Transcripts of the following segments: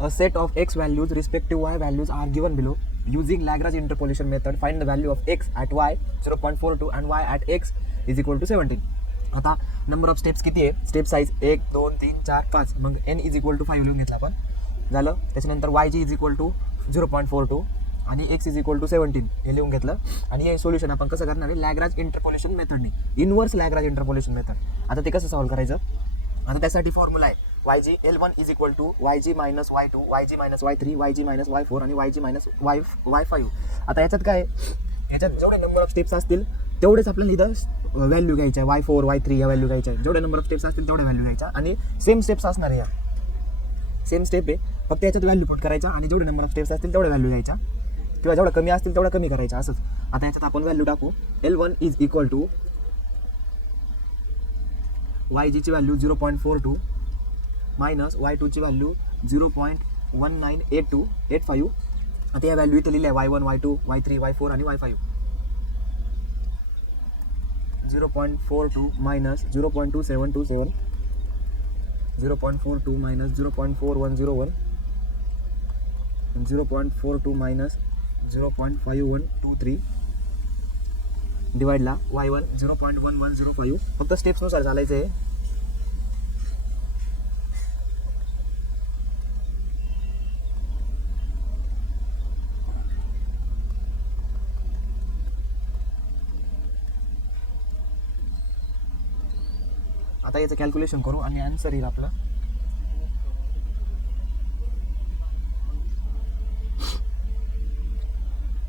A set of x values respective y values are given below. Using Lagrange interpolation method, find the value of x at y 0.42 and y at x is equal to 17. आता number of steps किती आहे? Step size 1 2 3 4 5. मग n is equal to 5 लिहून घेतला आपण. झालं. त्याच्यानंतर Y G is equal to 0.42 आणि एक्स इज इक्वल टू 17 हे लिहून घेतलं. आणि हे सोल्युशन आपण कसं करणार आहे? लॅग्रांज इंटरपोलेशन मेथडने, इनवर्स लॅग्रांज इंटरपोलेशन मेथड. आता ते कसं सॉल्व्ह करायचं? आता त्यासाठी फॉर्म्युला आहे YG L1 is equal to YG minus Y2 YG minus Y3 YG minus Y4 आणि YG मायनस Y5. आता याच्यात काय आहे? याच्यात जेवढे नंबर ऑफ स्टेप्स असतील तेवढेच आपल्याला इथं व्हॅल्यू घ्यायच्या. Y4 Y3 या व्हॅल्यू घ्यायच्या. जेवढे नंबर ऑफ स्टेप्स असतील तेवढ्या व्हॅल्यू घ्यायच्या आणि सेम स्टेप्स असणार आहे. सेम स्टेप आहे, फक्त याच्यात व्हॅल्यू पुट करायचा आणि जेवढे नंबर ऑफ स्टेप्स असतील तेवढ्या व्हॅल्यू घ्यायच्या किंवा जेवढा कमी असतील तेवढा कमी करायचा असंच. आता याच्यात आपण व्हॅल्यू टाकू. L1 is equal to YG ची व्हॅल्यू 0.42 मायनस Y2 ची व्हॅल्यू 0.198285. आता या व्हॅल्यू इथे लिहिल्या Y1 Y2 Y3 Y4 आणि Y5. 0.42 minus 0.2727 0.42 minus 0.4101 0.42 minus 0.5123 डिवाइडला Y1 0.1105. फक्त स्टेप्सनुसार चालायचं आहे. आता याचं कॅल्क्युलेशन करू आणि आन्सर येईल आपलं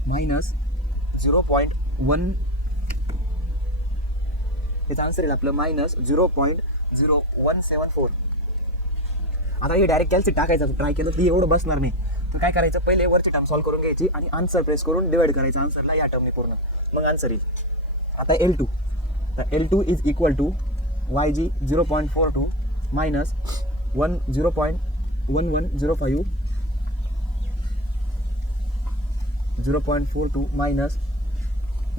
मायनस 0.1. याचं आन्सर येईल आपलं मायनस 0.0174. आता हे डायरेक्ट कॅल्सी टाकायचं. ट्राय केलं तर एवढं बसणार नाही. तर काय करायचं? पहिले वरची टर्म सॉल्व्ह करून घ्यायची आणि आन्सर प्रेस करून डिवाइड करायचं आन्सरला या टर्मने पूर्ण, मग आन्सर येईल. आता L2, तर L2 is equal to YG 0.42 minus 0.1105 0.42 minus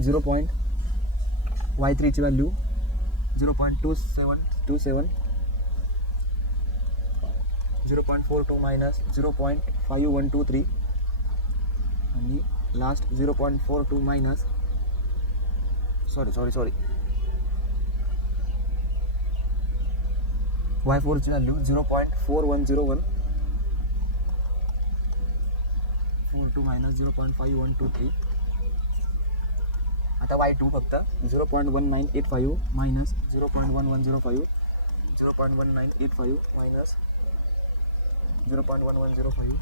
0.Y3 ची व्हॅल्यू 0.2727 0.42 मायनस 0.5123 आणि लास्ट 0.42 मायनस सॉरी Y4 ची व्हॅल्यू 0.4101 42 मायनस 0.5123. आता Y2 फक्त 0.1985 मायनस 0.1105 0.1985 मायनस 0.1105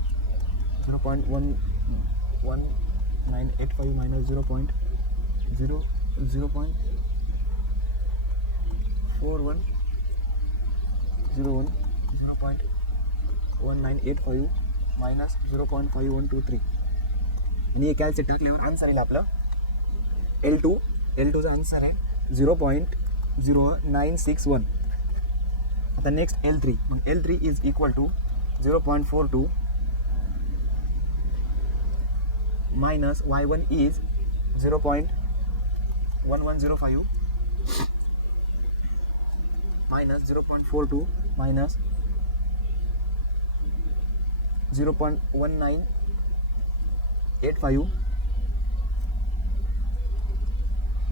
0.1985 मायनस 0.41 0.1985 मायनस 0.5123 आणि हे कॅल्सी टाकल्यावर आन्सर येईल आपलं L2चा आन्सर आहे 0.0961. आता नेक्स्ट L3. मग L3 is equal to 0.42 minus Y1 is 0.1105 minus 0.42 minus 0.1985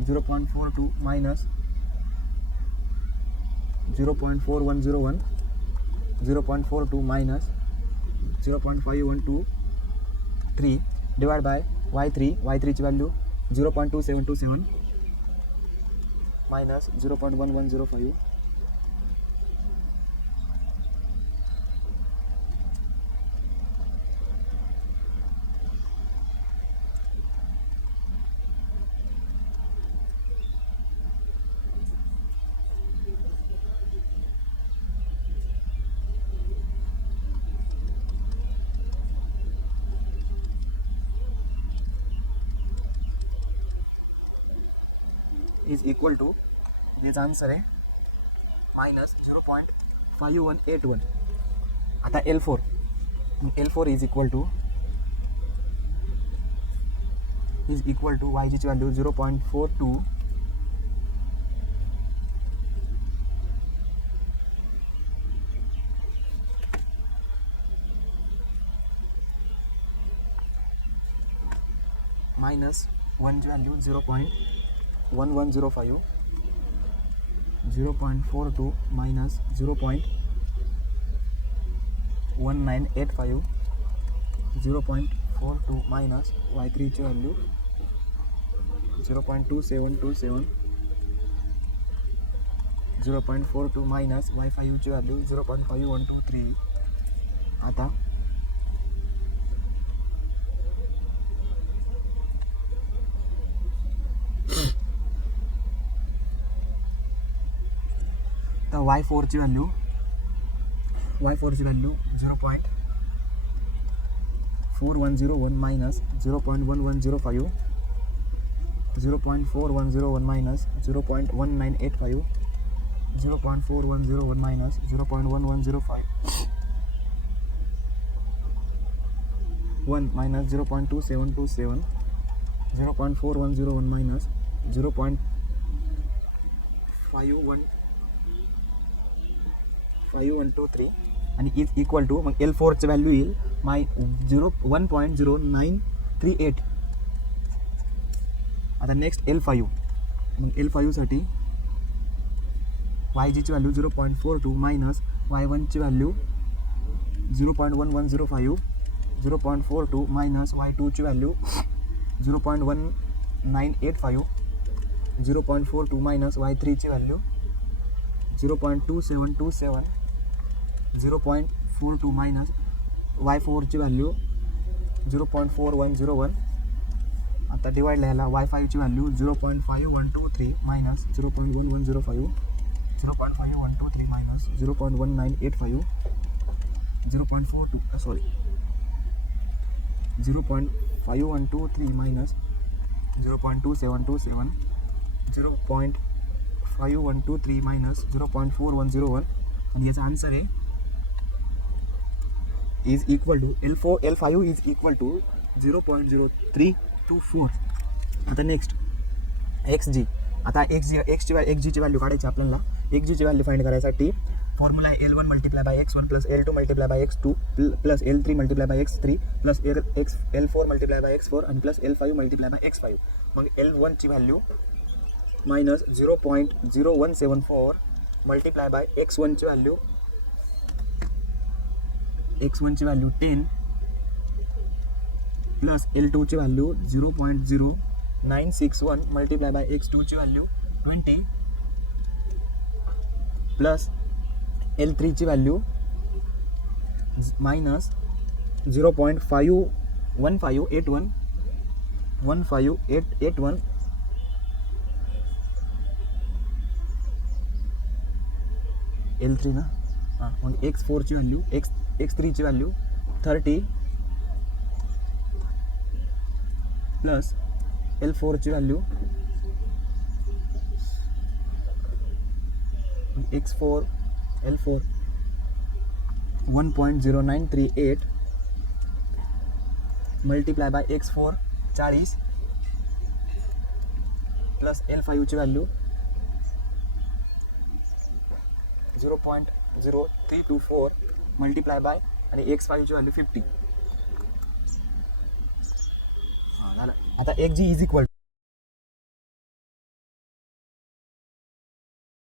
0.42 minus 0.4101 0.42 minus 0.5123 divided by Y3 ची value 0.2727 minus 0.1105 is equal to, याचा आन्सर आहे मायनस 0.5181. आता L4 is equal to YG ची व्हॅल्यू 0.42 0.42 मायनस 1ची value 0.1105, 0.42 minus 0.1985, 0.42 minus y3ची value 0.2727, 0.42 minus y5ची value 0.5123. आता y4ची value 0.4101 minus 0.1105, 0.4101 minus 0.1985, 0.4101 minus 0.1105, 1 minus 0.2727, 0.4101 minus 0.5123 आणि इज इक्वल टू मग L4ची व्हॅल्यू येईल 1.0938. आता नेक्स्ट L5, मग L5साठी YGची व्हॅल्यू 0.42 मायनस Y1ची व्हॅल्यू 0.1105, 0.42 मायनस Y2ची व्हॅल्यू 0.1985, 0.42 मायनस Y3ची व्हॅल्यू 0.2727, 0.42 मायनस Y4ची व्हॅल्यू 0.4101. आता डिवाइडला याला Y5ची value 0.5123 minus 0.1105, 0.5123 minus 0.1985, 0.5123 minus 0.2727, 0.5123 minus 0.4101 आणि याचा आन्सर आहे is equal to L5 is equal to 0.0324. आता नेक्स्ट XG. आता XGची व्हॅल्यू काढायची आपल्याला. XGची व्हॅल्यू फाइंड करायसाठी फॉर्म्युला आहे L1 multiply by X1 plus L2 multiply by X2 plus L3 multiply by X3 plus L4 multiply by X4 आणि plus L5 multiply by X5. मग L1ची व्हॅल्यू मायनस 0.0174 मल्टिप्लाय बाय X1ची value 10 plus L2ची value 0.0961 multiply by X2ची value 20 plus L3ची value minus 0.1581 L3 ना. मग X4ची व्हॅल्यू X3ची व्हॅल्यू 30 प्लस L4ची value L4 1.0938 multiply by X4 40 plus L5ची व्हॅल्यू 0.0324 मल्टिप्लाय बाय आणि X5ची व्हॅल्यू 50. झालं. आता XG इज इक्वल